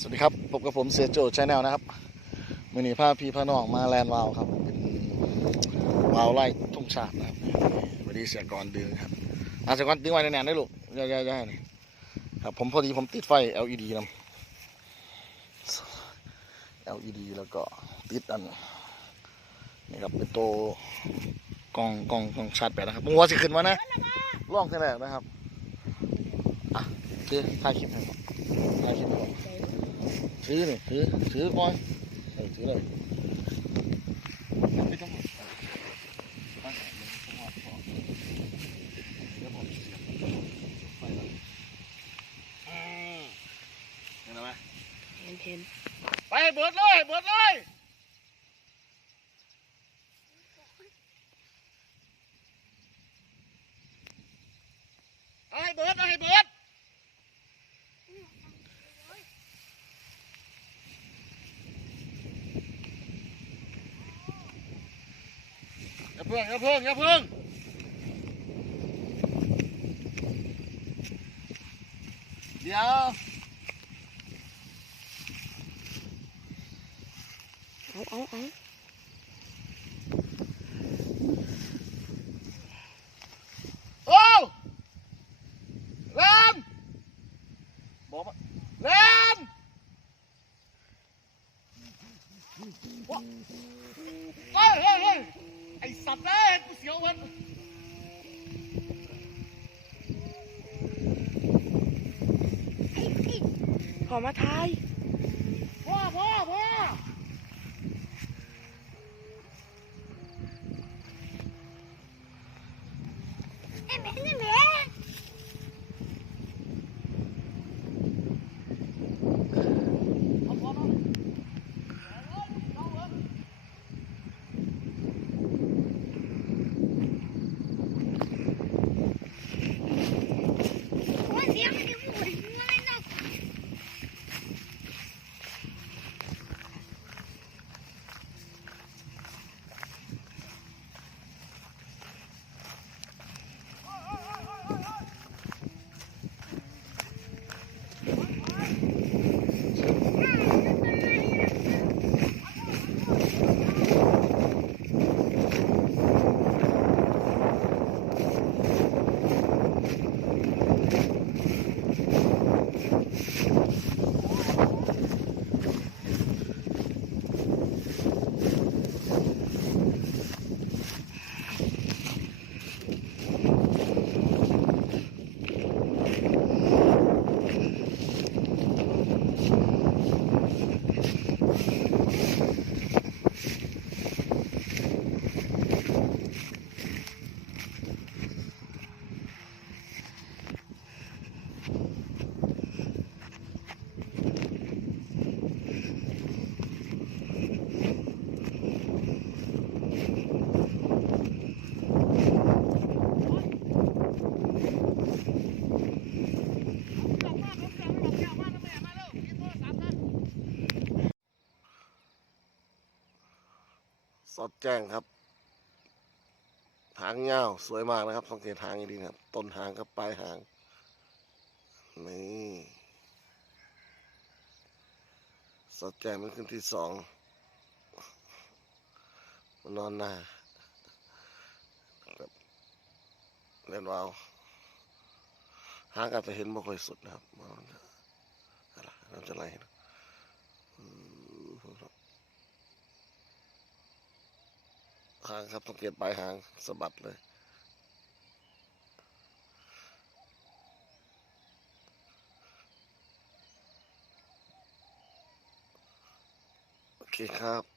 สวัสดีครับพบกับผมเสียโจชแนลนะครับมือนี้าพี่พาน้องมาแลนวาวครับเป็นวาวไล่ทุ่งชาตินะครับวันนี้เสียก่อนดึงครับอาเสียก่อนดึงไว้แน่นๆได้ลูกย่าๆๆนี่ครับผมพอดีผมติดไฟ LED นำ LED แล้วก็ติดอันนี่ครับเป็นตัวกล้องกล้องกล้องชาร์จแบตนะครับมึงว่าสิขึ้นมานะล่องแค่ไหนนะครับอะเดี๋ยวถ่ายคลิปให้ถ่ายคลิปให้ก่อนถือนี่ถือถือก่อนเออถือเลยไม่ต้องหมดตั้งแต่ลงจังหวะก่อนเดี๋ยวผม เสียบไฟเลยอืมเห็นไหม เห็นเห็น ไปเบิดเลยเบิดเลยเอาให้เบิดเอาให้เบิด อย่าเพิ่งอย่าเพิ่งอย่าเพิ่งเดี๋ยวเอาเอาเอาโอ้แรมบอกมาแรมว้าเฮ้ยเฮ้ยเฮ้ยไอสัตว์เอ้ยกูเสียวมันพอมาทาย พ่อพ่อพ่อเอ็มเอ็มเอ็ม เอาพ่อมา สอดแจ้งครับ หางยาวสวยมากนะครับ สังเกตหางดีครับ ต้นหางกับปลายหาง นี่สอดแจ้งมันขึ้นที่สองมันนอนหน้าครับเล่นวาวหางอาจจะเห็นไม่ค่อยสุดนะครับเราจะไล่ดูอืม หางครับสังเกตปลายหางสะบัดเลยโอเคครับ